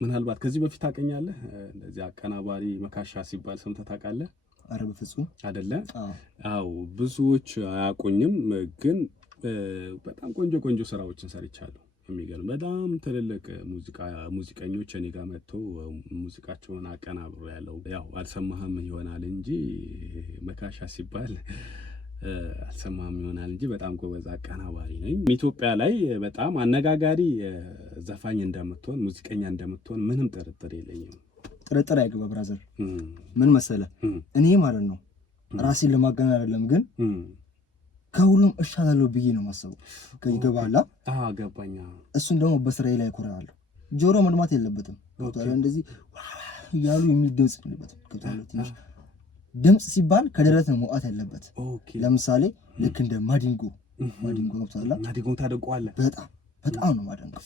ምናልባት ከዚህ በፊት ታውቀኛለህ? እንደዚህ አቀናባሪ መካሻ ሲባል ሰምተህ ታውቃለህ? አረ በፍጹም አይደለ? አዎ ብዙዎች አያውቁኝም፣ ግን በጣም ቆንጆ ቆንጆ ስራዎችን ሰርቻለሁ። የሚገርም በጣም ትልልቅ ሙዚቀኞች እኔ ጋር መጥተው ሙዚቃቸውን አቀናብሮ ያለው ያው አልሰማህም ይሆናል እንጂ መካሻ ሲባል አልሰማህም ይሆናል እንጂ በጣም ጎበዝ አቀናባሪ ነኝ። ኢትዮጵያ ላይ በጣም አነጋጋሪ ዘፋኝ እንደምትሆን ሙዚቀኛ እንደምትሆን ምንም ጥርጥር የለኝም። ጥርጥር አይገባ ብራዘር። ምን መሰለህ እኔ ማለት ነው ራሴን ለማገናኘት አይደለም፣ ግን ከሁሉም እሻላለሁ ብዬ ነው የማስበው። ይገባላ? ገባኛ። እሱን ደግሞ በስራዬ ላይ እኮራለሁ። ጆሮ መድማት የለበትም። ገብቶሃል? እንደዚህ ያሉ የሚደምጽ የለበትም። ገብቶሃል? ትንሽ ድምጽ ሲባል ከደረት ነው መውጣት ያለበት። ለምሳሌ ልክ እንደ ማዲንጎ ገብቶሃል? ማዲንጎ ታደንቀዋለህ? በጣም ነው ማደንቀው።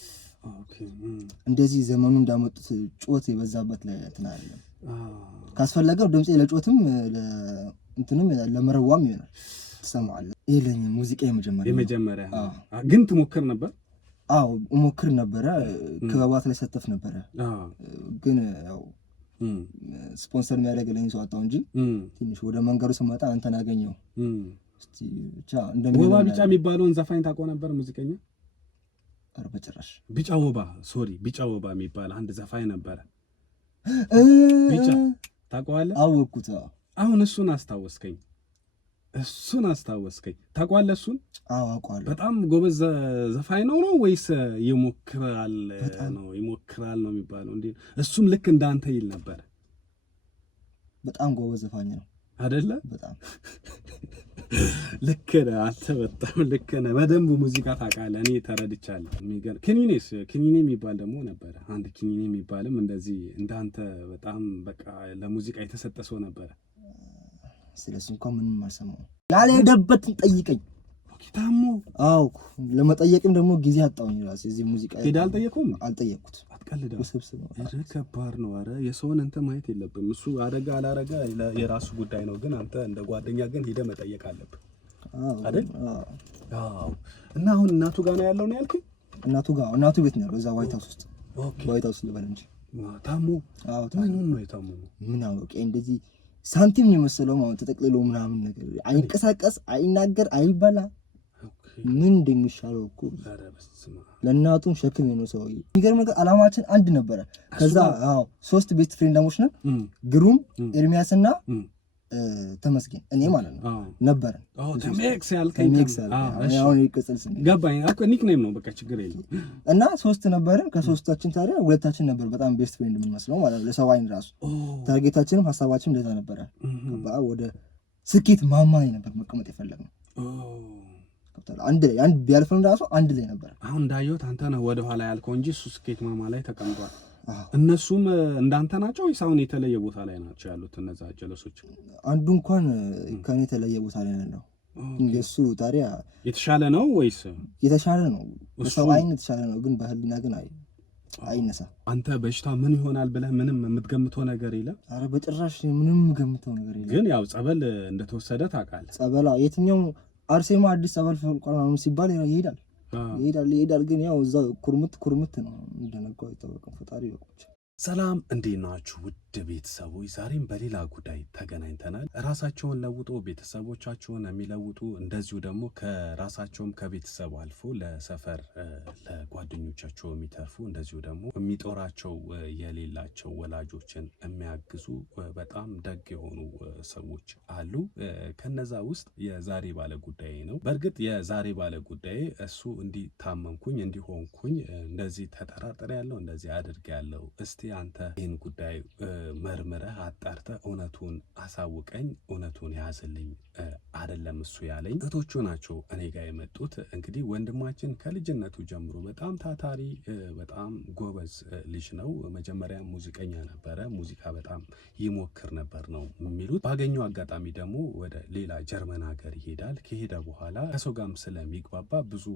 እንደዚህ ዘመኑ እንዳመጡት ጩኸት የበዛበት ላይ እንትን አይደለም። ካስፈለገው ድምጼ ለጩኸትም እንትንም ለመረዋም ይሆናል። ትሰማለህ? ይሄ ሙዚቃ የመጀመሪያ ግን ትሞክር ነበር? አዎ እሞክር ነበረ። ክበባት ላይ ሰተፍ ነበረ። ግን ያው ስፖንሰር የሚያደርግልኝ ሰው አጣሁ እንጂ ትንሽ ወደ መንገዱ ስመጣ አንተን አገኘው። እስቲ ብቻ ወባ ቢጫ የሚባለውን ዘፋኝ ታውቀው ነበር? ሙዚቀኛ? ኧረ በጭራሽ። ቢጫ ወባ የሚባል አንድ ዘፋኝ ነበረ። ቢጫ ታውቀዋለህ? አወቅኩት። አሁን እሱን አስታወስከኝ። ታውቀዋለህ? እሱን? አዎ አውቀዋለሁ። በጣም ጎበዝ ዘፋኝ ነው ወይስ ይሞክራል ነው የሚባለው? እንዴ እሱም ልክ እንዳንተ ይል ነበር። በጣም ጎበዝ ዘፋኝ ነው አይደለ? በጣም ልክ ነህ አንተ፣ በጣም ልክ ነህ። በደንብ ሙዚቃ ታውቃለህ፣ እኔ ተረድቻለሁ። የሚገርም ኪኒኔ የሚባል ደግሞ ነበረ። አንድ ኪኒኔ የሚባልም እንደዚህ እንዳንተ በጣም በቃ ለሙዚቃ የተሰጠ ሰው ነበረ። ስለዚህ እንኳን ምንም አልሰማሁም። ያልሄደበትን ጠይቀኝ። ታሞ? አዎ ለመጠየቅም ደግሞ ጊዜ አጣሁኝ። ራሴ እዚህ ሙዚቃ ሄዳ አልጠየቁም? አልጠየቁት። አትቀልድ። ውስብስብ ነው። ከባድ ነው። ኧረ የሰውን እንትን ማየት የለብም። እሱ አደጋ አላረጋ የራሱ ጉዳይ ነው። ግን አንተ እንደ ጓደኛ ግን ሄደህ መጠየቅ አለብህ አይደል? አዎ። እና አሁን እናቱ ጋር ነው ያለው ነው ያልኩኝ? እናቱ ቤት ነው ያለው፣ እዛ ዋይት ሃውስ ውስጥ። ዋይት ሃውስ ልበል እንጂ ታሞ? አዎ ምኑን ነው የታመመው? ምን አውቄ። እንደዚህ ሳንቲም ነው የመሰለው ማለት ተጠቅልሎ ምናምን ነገር አይንቀሳቀስ፣ አይናገር፣ አይበላ ምን እንደሚሻለው እኮ ለእናቱም ሸክም ነው ሰውዬ። የሚገርም ነገር አላማችን አንድ ነበረ። ከዛ ሶስት ቤስት ፍሬንዳሞች ነን፣ ግሩም፣ ኤርሚያስና ተመስገን እኔ ማለት ነው ነበረን። ተሜክስ ያልከኝ አሁን ይቀጥል ስም ገባኝ። ኒክኔም ነው በቃ ችግር የለም። እና ሶስት ነበረን። ከሶስታችን ታዲያ ሁለታችን ነበር በጣም ቤስት ፍሬንድ የምንመስለው ማለት ነው ለሰው አይን ራሱ። ታርጌታችንም ሀሳባችን እንደዛ ነበረ። ወደ ስኬት ማማ ላይ ነበር መቀመጥ የፈለግነው። አንድ ቢያልፈን ራሱ አንድ ላይ ነበር። አሁን እንዳየሁት አንተ ነህ ወደ ኋላ ያልከው እንጂ እሱ ስኬት ማማ ላይ ተቀምጧል። እነሱም እንዳንተ ናቸው ወይስ አሁን የተለየ ቦታ ላይ ናቸው ያሉት? እነዛ ጀለሶች አንዱ እንኳን ከኔ የተለየ ቦታ ላይ ነው። እሱ ታዲያ የተሻለ ነው ወይስ? የተሻለ ነው፣ በሰው አይን የተሻለ ነው፣ ግን በህሊና ግን አይነሳ። አንተ በሽታ ምን ይሆናል ብለህ ምንም የምትገምተው ነገር የለም? አረ በጭራሽ ምንም የምገምተው ነገር የለም። ግን ያው ጸበል እንደተወሰደ ታውቃለህ? ጸበላ የትኛው አርሴማ አዲስ ጸበል ፈልቋል ሲባል ይሄዳል። ግን ያው እዛው ኩርምት ነው እንደነገው አይታወቅም። ፈጣሪ ይወቁት። ሰላም እንዴት ናችሁ ውድ ቤተሰቦች? ዛሬም በሌላ ጉዳይ ተገናኝተናል። ራሳቸውን ለውጦ ቤተሰቦቻቸውን የሚለውጡ እንደዚሁ ደግሞ ከራሳቸውም ከቤተሰብ አልፎ ለሰፈር ለጓደኞቻቸው የሚተርፉ እንደዚሁ ደግሞ የሚጦራቸው የሌላቸው ወላጆችን የሚያግዙ በጣም ደግ የሆኑ ሰዎች አሉ። ከነዛ ውስጥ የዛሬ ባለ ጉዳይ ነው። በእርግጥ የዛሬ ባለ ጉዳይ እሱ እንዲታመምኩኝ እንዲሆንኩኝ እንደዚህ ተጠራጥሬ ያለው እንደዚህ አድርጌ ያለው እስቲ አንተ ይህን ጉዳይ መርምረህ አጣርተህ እውነቱን አሳውቀኝ፣ እውነቱን ያዝልኝ አይደለም እሱ ያለኝ። እህቶቹ ናቸው እኔ ጋር የመጡት። እንግዲህ ወንድማችን ከልጅነቱ ጀምሮ በጣም ታታሪ በጣም ጎበዝ ልጅ ነው። መጀመሪያ ሙዚቀኛ ነበረ፣ ሙዚቃ በጣም ይሞክር ነበር ነው የሚሉት። ባገኘው አጋጣሚ ደግሞ ወደ ሌላ ጀርመን ሀገር ይሄዳል። ከሄደ በኋላ ከሰው ጋርም ስለሚግባባ ብዙ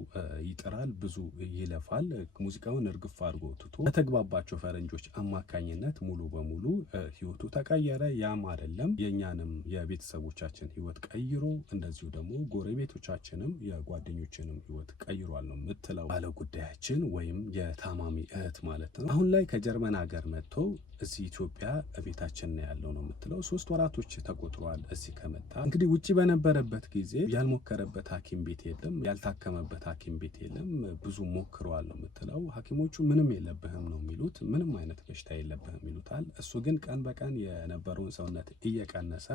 ይጥራል፣ ብዙ ይለፋል። ሙዚቃውን እርግፍ አድርጎ ትቶ በተግባባቸው ፈረንጆች አማካኝነት ሙሉ በሙሉ ህይወቱ ተቀየረ። ያም አይደለም የኛንም የቤተሰቦቻችን ህይወት ቀይሮ እንደዚሁ ደግሞ ጎረቤቶቻችንም የጓደኞችንም ህይወት ቀይሯል ነው የምትለው ባለ ጉዳያችን ወይም የታማሚ እህት ማለት ነው። አሁን ላይ ከጀርመን ሀገር መጥቶ እዚህ ኢትዮጵያ ቤታችን ነው ያለው ነው የምትለው። 3 ወራቶች ተቆጥሯል እዚህ ከመጣ። እንግዲህ ውጪ በነበረበት ጊዜ ያልሞከረበት ሐኪም ቤት የለም፣ ያልታከመበት ሐኪም ቤት የለም። ብዙ ሞክረዋል ነው የምትለው። ሐኪሞቹ ምንም የለብህም ነው የሚሉት፣ ምንም አይነት በሽታ የለብህም ይሉታል። እሱ ግን ቀን በቀን የነበረውን ሰውነት እየቀነሰ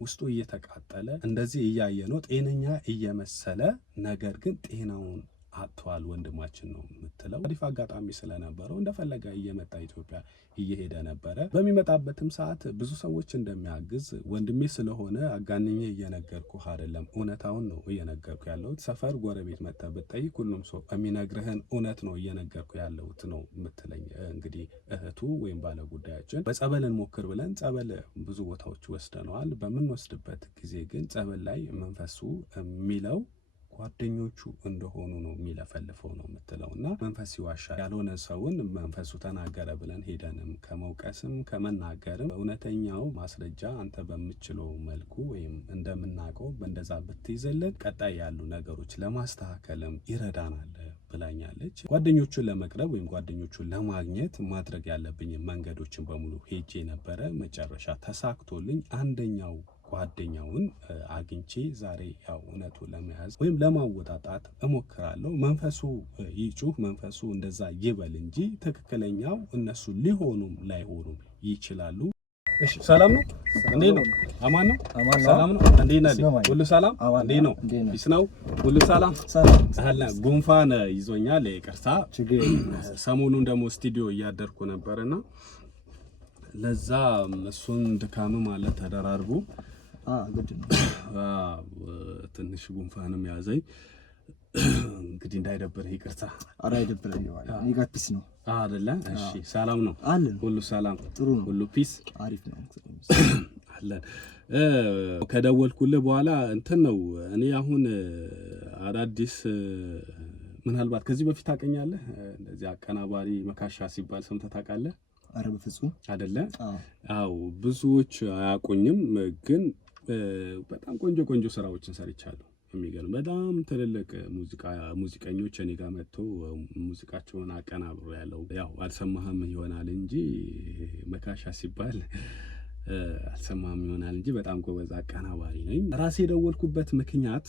ውስጡ እየተቃጠለ እንደዚህ እያየ ነው ጤነኛ እየመሰለ ነገር ግን ጤናውን አጥቷል ወንድማችን ነው የምትለው። አሪፍ አጋጣሚ ስለነበረው እንደፈለገ እየመጣ ኢትዮጵያ እየሄደ ነበረ። በሚመጣበትም ሰዓት ብዙ ሰዎች እንደሚያግዝ ወንድሜ ስለሆነ አጋንኜ እየነገርኩህ አይደለም፣ እውነታውን ነው እየነገርኩ ያለሁት። ሰፈር ጎረቤት መጥተህ ብትጠይቅ ሁሉም ሰው የሚነግርህን እውነት ነው እየነገርኩ ያለሁት ነው የምትለኝ እንግዲህ እህቱ ወይም ባለ ጉዳያችን። በጸበል እንሞክር ብለን ጸበል ብዙ ቦታዎች ወስደነዋል። በምንወስድበት ጊዜ ግን ጸበል ላይ መንፈሱ የሚለው ጓደኞቹ እንደሆኑ ነው የሚለፈልፈው ነው የምትለው። እና መንፈስ ይዋሻል፣ ያልሆነ ሰውን መንፈሱ ተናገረ ብለን ሄደንም ከመውቀስም ከመናገርም እውነተኛው ማስረጃ አንተ በምችለው መልኩ ወይም እንደምናውቀው በእንደዛ ብትይዘልን ቀጣይ ያሉ ነገሮች ለማስተካከልም ይረዳናል ብላኛለች። ጓደኞቹን ለመቅረብ ወይም ጓደኞቹን ለማግኘት ማድረግ ያለብኝ መንገዶችን በሙሉ ሄጄ ነበረ። መጨረሻ ተሳክቶልኝ አንደኛው ጓደኛውን አግኝቼ ዛሬ ያው እውነቱን ለመያዝ ወይም ለማወጣጣት እሞክራለሁ። መንፈሱ ይጩህ፣ መንፈሱ እንደዛ ይበል እንጂ ትክክለኛው እነሱ ሊሆኑም ላይሆኑም ይችላሉ። እሺ፣ ሰላም ነው? እንዴት ነው? አማን ነው? ሰላም ነው? እንዴት ነህ? ሁሉ ሰላም? እንዴት ነው? ፒስ ነው? ሁሉ ሰላም? አለ። ጉንፋን ይዞኛል፣ ይቅርታ። ሰሞኑን ደግሞ ስቱዲዮ እያደርኩ ነበርና ለዛ እሱን ድካም ማለት ተደራርቦ ግድ ነው። ትንሽ ጉንፋንም ያዘኝ። እንግዲህ እንዳይደብርህ ይቅርታ። ኧረ አይደብረኝ ማለት ፒስ ነው አይደለ? እሺ፣ ሰላም ነው? አለን። ሁሉ ሰላም? ጥሩ ነው። ሁሉ ፒስ? አሪፍ ነው አለን። ከደወልኩልህ በኋላ እንትን ነው እኔ አሁን አዳዲስ ምናልባት ከዚህ በፊት ታውቀኛለህ? እንደዚህ አቀናባሪ መካሻ ሲባል ሰምተህ ታውቃለህ? ኧረ በፍጹም አይደለ? አዎ፣ ብዙዎች አያውቁኝም፣ ግን በጣም ቆንጆ ቆንጆ ስራዎችን ሰርቻለሁ። የሚገርም በጣም ትልልቅ ሙዚቀኞች እኔ ጋር መጥተው ሙዚቃቸውን አቀናብሮ ያለው ያው አልሰማህም ይሆናል እንጂ መካሻ ሲባል አልሰማህም ይሆናል እንጂ በጣም ጎበዝ አቀናባሪ ነኝ። ራሴ የደወልኩበት ምክንያት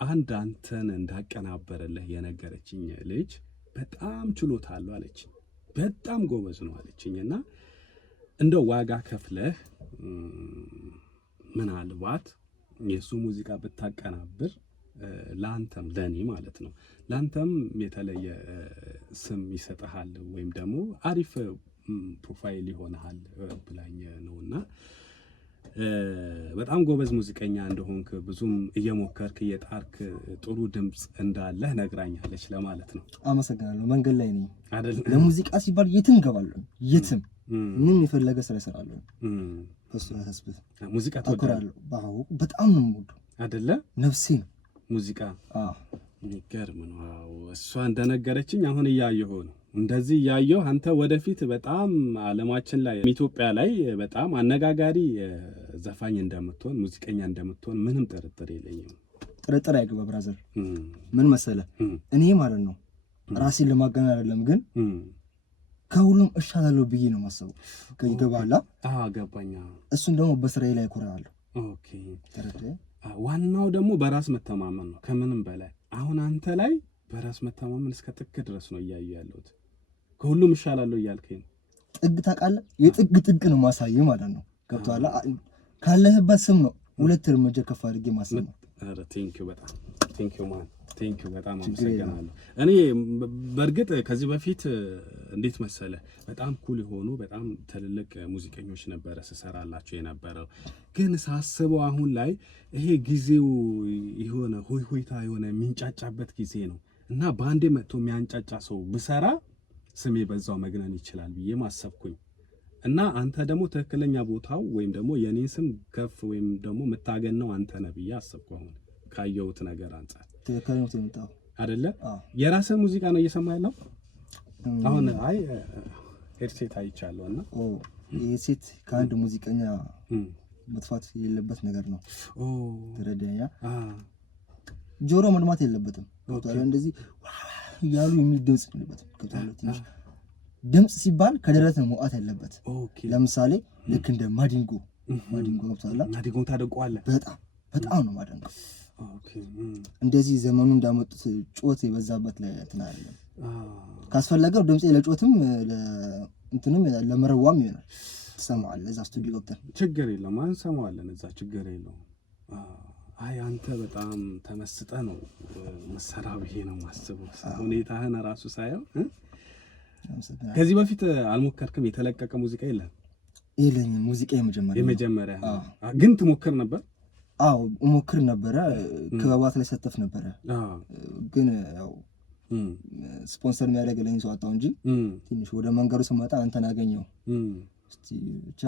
አንድ አንተን እንዳቀናበረልህ የነገረችኝ ልጅ በጣም ችሎታ አለው አለችኝ። በጣም ጎበዝ ነው አለችኝና እንደው ዋጋ ከፍለህ ምናልባት የሱ ሙዚቃ ብታቀናብር ላንተም ለኔ ማለት ነው ላንተም የተለየ ስም ይሰጥሃል ወይም ደግሞ አሪፍ ፕሮፋይል ይሆናል ብላኝ ነውና በጣም ጎበዝ ሙዚቀኛ እንደሆንክ ብዙም እየሞከርክ እየጣርክ ጥሩ ድምጽ እንዳለህ ነግራኛለች ለማለት ነው። አመሰግናለሁ። መንገድ ላይ ነኝ አይደል? ለሙዚቃ ሲባል የትም ገባለሁ፣ የትም ምንም የፈለገ ስራ እሰራለሁ። እሱ ተስብት ሙዚቃ ተወዳለሁ። ባው በጣም ነው የምወደው አይደለ? ነፍሴ ነው ሙዚቃ። የሚገርም ነው። እሷ እንደነገረችኝ አሁን እያየሁ ነው እንደዚህ እያየሁ አንተ ወደፊት በጣም ዓለማችን ላይ ኢትዮጵያ ላይ በጣም አነጋጋሪ ዘፋኝ እንደምትሆን ሙዚቀኛ እንደምትሆን ምንም ጥርጥር የለኝም። ጥርጥር አይገባ ብራዘር። ምን መሰለ እኔ ማለት ነው ራሴን ለማገናኘት አይደለም ግን ከሁሉም እሻላለሁ ብዬ ነው ማሰቡ። ከይገባላ ገባኛ። እሱን ደግሞ በስራዬ ላይ እኮራለሁ። ኦኬ ተረደ። ዋናው ደግሞ በራስ መተማመን ነው ከምንም በላይ። አሁን አንተ ላይ በራስ መተማመን እስከ ጥግ ድረስ ነው እያዩ ያለሁት። ከሁሉም እሻላለሁ እያልከኝ ነው። ጥግ ታውቃለህ? የጥግ ጥግ ነው ማሳየው ማለት ነው። ገብቶሃል? ካለህበት ስም ነው ሁለት እርምጃ ከፍ አድርጌ ማሳየው ነው። ኧረ ቴንኪው በጣም ቴንኪው ማን ቴንኪው በጣም አመሰግናለሁ። እኔ በእርግጥ ከዚህ በፊት እንዴት መሰለ በጣም ኩል የሆኑ በጣም ትልልቅ ሙዚቀኞች ነበረ ስሰራላቸው የነበረው። ግን ሳስበው አሁን ላይ ይሄ ጊዜው የሆነ ሆይታ የሆነ የሚንጫጫበት ጊዜ ነው እና በአንዴ መጥቶ የሚያንጫጫ ሰው ብሰራ ስሜ በዛው መግነን ይችላል ብዬ ማሰብኩኝ እና አንተ ደግሞ ትክክለኛ ቦታው ወይም ደግሞ የኔን ስም ከፍ ወይም ደግሞ የምታገነው አንተ ነህ ብዬ አሰብኩ። አሁን ካየሁት ነገር አንፃር ትክክል ነው የምታው አይደለ? የራስህ ሙዚቃ ነው እየሰማ ያለው? አሁን አይ ሄድሴት አይቻለሁና ሄድሴት ከአንድ ሙዚቀኛ መጥፋት የሌለበት ነገር ነው። ተረዳኛ ጆሮ መድማት የለበትም። ገብቶሃል? እንደዚህ ያሉ የሚል ድምጽ የለበትም። ገብቶሃል? ትንሽ ድምጽ ሲባል ከደረት ነው መውጣት ያለበት። ለምሳሌ ልክ እንደ ማዲንጎ ገብቶሃል? ማዲንጎ ታደንቀዋለህ? በጣም ነው ማደንቀው። እንደዚህ ዘመኑ እንዳመጡት ጮት የበዛበት ላይ እንትን አይደለም። ካስፈለገው ድምጽ ለጮትም እንትንም ለመረዋም ይሆናል። ትሰማዋለህ እዛ ስቱዲዮ ገብተን ችግር የለም አንሰማዋለን እዛ ችግር የለውም። አይ አንተ በጣም ተመስጠ ነው መሰራው ይሄ ነው ማስበው ሁኔታህን ራሱ ሳየው። ከዚህ በፊት አልሞከርክም? የተለቀቀ ሙዚቃ የለም? የለኝም። ሙዚቃ የመጀመሪያ ግን ትሞክር ነበር? አዎ ሞክር ነበረ። ክበባት ላይ ሰተፍ ነበረ። ግን ያው ስፖንሰር የሚያደርግልኝ ሰው አጣው እንጂ ትንሽ ወደ መንገዱ ስመጣ አንተን አገኘው። እስቲ ብቻ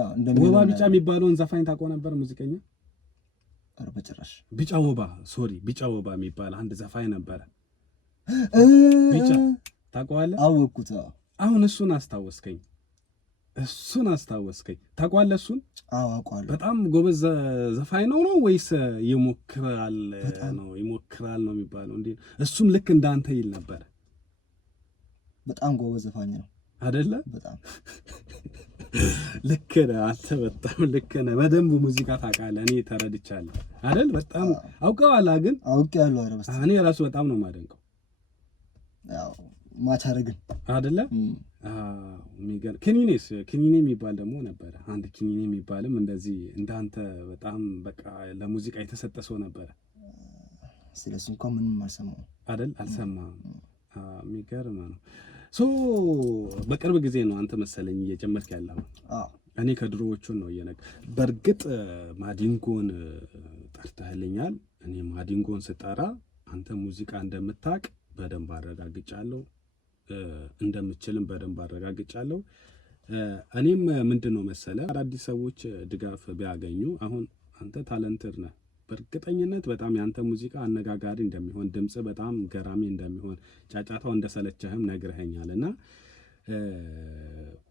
ወባ ቢጫ የሚባለውን ዘፋኝ ታውቀው ነበር? ሙዚቀኛ? ኧረ በጭራሽ። ቢጫ ወባ የሚባል አንድ ዘፋኝ ነበረ። ቢጫ ታውቀዋለህ? አወቅኩት። አሁን እሱን አስታወስከኝ። ታውቀዋለህ እሱን? አዎ አውቀዋለሁ። በጣም ጎበዝ ዘፋኝ ነው ወይስ ይሞክራል ነው የሚባለው? እንዴ እሱም ልክ እንዳንተ ይል ነበር። በጣም ጎበዝ ዘፋኝ ነው አይደለ? በጣም ልክ ነህ አንተ፣ በጣም ልክ ነህ። በደንብ ሙዚቃ ታውቃለህ። እኔ ተረድቻለሁ አይደል? በጣም አውቀዋለህ። ግን አውቄያለሁ። ኧረ በስመ አብ እኔ ራሱ በጣም ነው የማደንቀው። ያው ማቻረግን አይደለ? የሚገርም ኪኒኔ የሚባል ደግሞ ነበረ። አንድ ኪኒኔ የሚባልም እንደዚህ እንዳንተ በጣም በቃ ለሙዚቃ የተሰጠ ሰው ነበረ። ስለሱ እንኳን ምንም አልሰማሁም አይደል? አልሰማህም? የሚገርም ነው። በቅርብ ጊዜ ነው አንተ መሰለኝ እየጨመርክ ያለው። እኔ ከድሮዎቹን ነው በእርግጥ ማዲንጎን ጠርተህልኛል። እኔ ማዲንጎን ስጠራ አንተ ሙዚቃ እንደምታውቅ በደንብ አረጋግጫለሁ፣ እንደምችልም በደንብ አረጋግጫለሁ። እኔም ምንድነው መሰለ አዳዲስ ሰዎች ድጋፍ ቢያገኙ፣ አሁን አንተ ታለንትድ ነህ በእርግጠኝነት በጣም ያንተ ሙዚቃ አነጋጋሪ እንደሚሆን፣ ድምጽ በጣም ገራሚ እንደሚሆን፣ ጫጫታው እንደሰለቸህም ነግረኸኛልና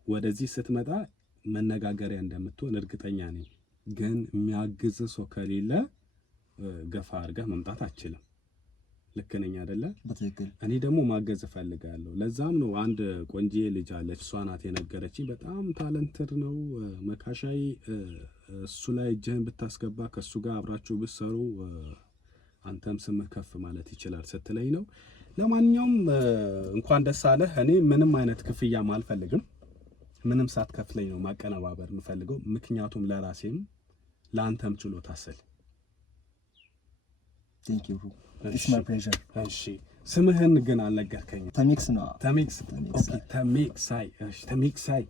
ወደዚህ ስትመጣ መነጋገሪያ እንደምትሆን እርግጠኛ ነኝ። ግን የሚያግዝ ሰው ከሌለ ገፋ አድርገህ መምጣት አትችልም። ልክ ነኝ አይደለ? በትክክል። እኔ ደግሞ ማገዝ እፈልጋለሁ። ለዛም ነው አንድ ቆንጆ ልጅ አለች፣ እሷ ናት የነገረችኝ። በጣም ታለንትድ ነው መካሻይ፣ እሱ ላይ እጅህን ብታስገባ ከሱ ጋር አብራችሁ ብትሰሩ አንተም ስምህ ከፍ ማለት ይችላል ስትለኝ ነው። ለማንኛውም እንኳን ደስ አለህ። እኔ ምንም አይነት ክፍያም አልፈልግም። ምንም ሳትከፍለኝ ነው ማቀነባበር የምፈልገው፣ ምክንያቱም ለራሴም ለአንተም ችሎታ ስል። ቴንክ ዩ ኢትስ ማይ ፕሌዠር። እሺ ስምህን ግን አልነገርከኝም። ተሚክስ ነው። ኦኬ ተሚክሳይ።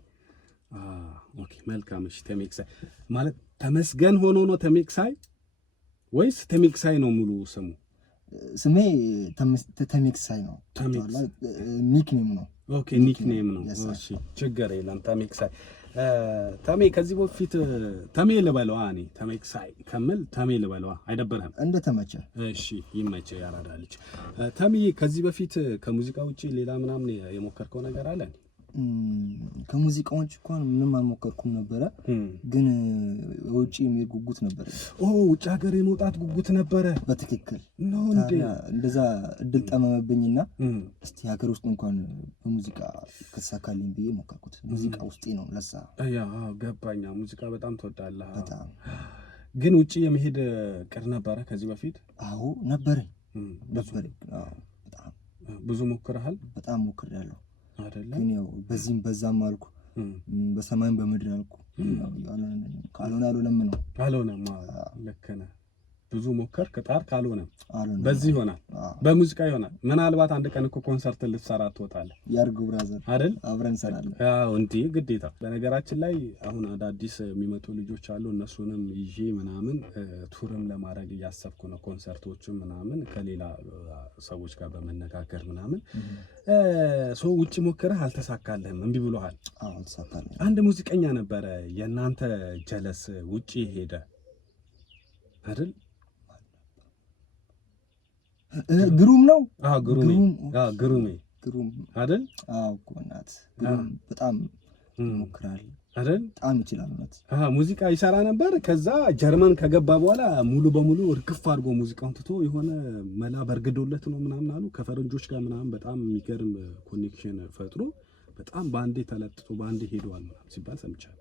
ኦኬ መልካም። እሺ ተሚክሳይ ማለት ተመስገን ሆኖ ነው ተሚክሳይ ወይስ ተሚክሳይ ነው ሙሉ ስሙ? ስሜ ተሚክሳይ ነው። ኒክኔም ነው። ኦኬ ኒክኔም ነው። እሺ ችግር የለም። ተሚክሳይ ተሜ ከዚህ በፊት ተሜ ልበለዋ። እኔ ተሜክሳይ ከምል ተሜ ልበለዋ። አይደብርህም? እንደተመቸ። እሺ ይመቸ። ያራዳልች ተሜ ከዚህ በፊት ከሙዚቃ ውጪ ሌላ ምናምን የሞከርከው ነገር አለ? ከሙዚቃዎች እንኳን ምንም አልሞከርኩም ነበረ፣ ግን ውጪ የሚሄድ ጉጉት ነበረ። ውጭ ሀገር የመውጣት ጉጉት ነበረ? በትክክል ነው እንዴ? እንደዛ እድል ጠመመብኝና እስቲ ሀገር ውስጥ እንኳን በሙዚቃ ከተሳካልኝ ብዬ ሞከርኩት። ሙዚቃ ውስጤ ነው ለዛ። ገባኛ። ሙዚቃ በጣም ትወዳለህ? በጣም። ግን ውጪ የመሄድ ቅር ነበረ ከዚህ በፊት? አዎ ነበረኝ። በጣም ብዙ ሞክረሃል? በጣም ሞክሬያለሁ። አይደለም ግን ያው በዚህም በዛም አልኩ፣ በሰማይም በምድር አልኩ። ካልሆነ አልሆነም። ልክ ነህ። ብዙ ሞከርክ፣ ጣር፣ ካልሆነም በዚህ ይሆናል፣ በሙዚቃ ይሆናል። ምናልባት አንድ ቀን እኮ ኮንሰርት ልትሰራ ትወጣለህ። ያርጉ ብራዘር፣ አይደል? አብረን እንሰራለን። አዎ እንዴ ግዴታ። በነገራችን ላይ አሁን አዳዲስ የሚመጡ ልጆች አሉ። እነሱንም ይዤ ምናምን ቱርም ለማድረግ እያሰብኩ ነው። ኮንሰርቶችም ምናምን ከሌላ ሰዎች ጋር በመነጋገር ምናምን። ሰው ውጪ ሞክረህ አልተሳካልህም፣ እምቢ ብሎሃል? አዎ አልተሳካልኝ። አንድ ሙዚቀኛ ነበረ የእናንተ ጀለስ ውጪ ሄደ አይደል? ግሩም ነው። ግሩሜ ግሩም አይደል? አዎ እኮ እናት ግሩም በጣም ይሞክራል አይደል? በጣም ይችላል እናት። ሙዚቃ ይሰራ ነበር። ከዛ ጀርመን ከገባ በኋላ ሙሉ በሙሉ እርግፍ አድርጎ ሙዚቃውን ትቶ የሆነ መላ በርግዶለት ነው ምናምን አሉ ከፈረንጆች ጋር ምናምን በጣም የሚገርም ኮኔክሽን ፈጥሮ በጣም ባንዴ ተለጥቶ ባንዴ ሄዷል ሲባል ሰምቻለሁ።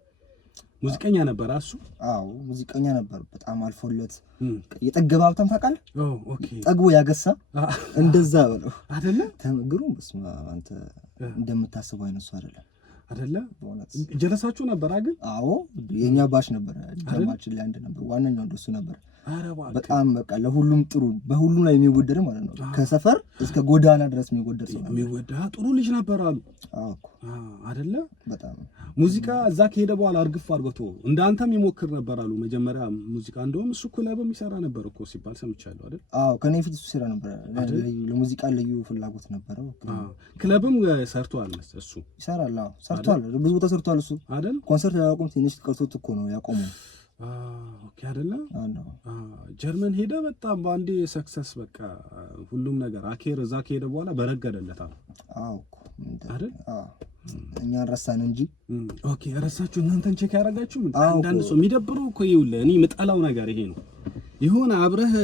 ሙዚቀኛ ነበር እሱ? አዎ ሙዚቀኛ ነበር። በጣም አልፎለት የጠገበ ሀብታም ታውቃለህ? ኦኬ ጠግቦ ያገሳ እንደዛ በለው አይደለ? ግሩም በስመ አብ አንተ እንደምታስበው አይነት ሰው አይደለም አይደለ? ጀለሳችሁ ነበር አይደል? አዎ የኛ ባሽ ነበር ጀማችን ላይ አንድ ነበር ዋናው እንደሱ ነበር። በጣም በቃ ለሁሉም ጥሩ በሁሉም ላይ የሚወደድ ማለት ነው። ከሰፈር እስከ ጎዳና ድረስ የሚወደድ ሰው የሚወደድ ጥሩ ልጅ ነበር አሉ። አዎ እኮ አይደለ? በጣም ሙዚቃ እዛ ከሄደ በኋላ እርግፍ አድርጎት እንዳንተም ይሞክር ነበር አሉ። መጀመሪያ ሙዚቃ እንደውም እሱ ክለብም ይሰራ ነበር እኮ ሲባል ሰምቻለሁ አይደል? አዎ ከኔ ፊት እሱ ይሰራ ነበር። ለሙዚቃ ልዩ ፍላጎት ነበረው። ክለብም ሰርቷል እሱ ይሰራል። አዎ ሰርቷል፣ ብዙ ቦታ ሰርቷል እሱ አይደል? ኮንሰርት ያቆም ትንሽ ቀርቶት እኮ ነው ያቆመው። ኦኬ አይደለ? ጀርመን ሄደ በጣም ባንዴ ሰክሰስ በቃ ሁሉም ነገር አኬር እዛ ከሄደ በኋላ በረገደለታል። አዎ እኮ አይደል? እኛ ረሳን እንጂ። ኦኬ ረሳችሁ እናንተን ቼክ ያደረጋችሁ አንዳንድ ሰው የሚደብረው እኮ ይኸውልህ እኔ የምጠላው ነገር ይሄ ነው። የሆነ አብረህ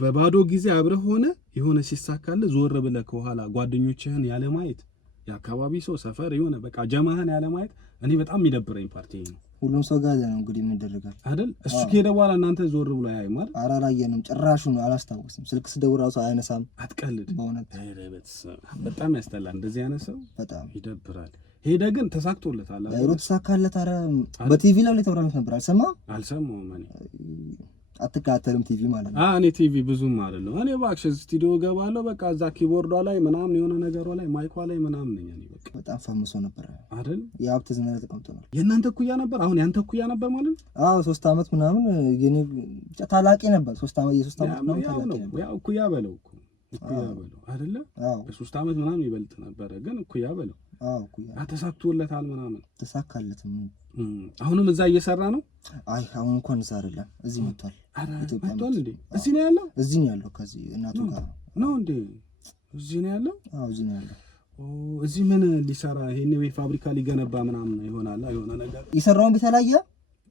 በባዶ ጊዜ አብረህ ሆነ የሆነ ሲሳካልህ ዞር ብለህ ከኋላ ጓደኞችህን ያለ ማየት የአካባቢ ሰው ሰፈር የሆነ በቃ ጀማህን ያለ ማየት እኔ በጣም የሚደብረኝ ፓርቲ ነው። ሁሉም ሰው ጋር ነው እንግዲህ የሚደረጋል አይደል? እሱ ከሄደ በኋላ እናንተ ዞር ብሎ ያይም አይደል? ኧረ አላየንም ጭራሹን አላስታውስም። ስልክ ስደውል ራሱ አያነሳም። አትቀልድ በእውነት በጣም ያስጠላል። እንደዚህ አይነት ሰው በጣም ይደብራል። ሄደ ግን ተሳክቶለታል አይደል? ተሳካለት። ኧረ በቲቪ ላይ ተወራለት ነበር። አልሰማሁም እኔ አትከታተልም ቲቪ ማለት ነው? እኔ ቲቪ ብዙም አይደለም። እኔ እባክሽ ስቱዲዮ ገባለሁ በቃ እዛ ኪቦርዷ ላይ ምናምን የሆነ ነገሯ ላይ ማይኳ ላይ ምናምን ነኝ እኔ በቃ። በጣም ፈምሶ ነበር አይደል? የሀብት ዝና ተቀምጦ ነው። የእናንተ እኩያ ነበር? አሁን ያንተ እኩያ ነበር ማለት ነው? አዎ 3 አመት ምናምን የኔ ብቻ ታላቂ ነበር። 3 አመት የ3 አመት ምናምን ታላቂ ነበር። ያው እኩያ በለው እኮ እኩያ በለው አይደለ? አዎ በ3 አመት ምናምን ይበልጥ ነበር ግን እኩያ በለው። አዎ እኩያ ተሳክቶለታል ምናምን ተሳካለት። አሁንም እዛ እየሰራ ነው? አይ አሁን እንኳን እዛ አይደለም እዚህ መጥቷል። ኢትዮጵያ መጥቷል እንዴ? እዚህ ነው ያለው? እዚህ ነው ያለው። ከዚህ እናቱ ጋር ነው እንዴ? እዚህ ነው ያለው? አዎ እዚህ ነው ያለው። እዚህ ምን ሊሰራ ይሄን ወይ ፋብሪካ ሊገነባ ምናምን ይሆናል የሆነ ነገር የሰራውን ቤት አላየ?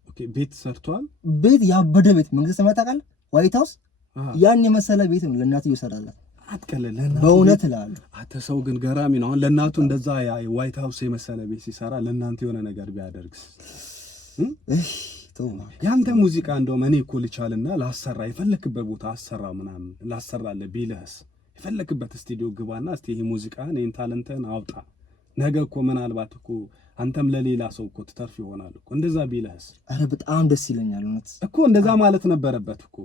ኦኬ ቤት ሰርቷል። ቤት ያበደ ቤት መንግስት ሰማይ ታውቃለህ? ዋይት ሃውስ ያን የመሰለ ቤት ነው ለእናቱ ይሰራላት። አትቀለለ በእውነት እላለሁ። አንተ ሰው ግን ገራሚ ነው። አሁን ለእናቱ እንደዛ ዋይት ሃውስ የመሰለ ቤት ሲሰራ ለእናንተ የሆነ ነገር ቢያደርግስ? ያንተ ሙዚቃ እንደውም እኔ እኮ ልቻልና ላሰራ የፈለክበት ቦታ አሰራ ምናምን ላሰራለ ቢልህስ የፈለክበት ስቱዲዮ ግባና እስቲ ይሄ ሙዚቃን ይሄን ታለንተን አውጣ። ነገ እኮ ምናልባት እኮ አንተም ለሌላ ሰው እኮ ትተርፍ ይሆናል እኮ እንደዛ ቢልህስ? አረ በጣም ደስ ይለኛል። እውነት እኮ እንደዛ ማለት ነበረበት እኮ።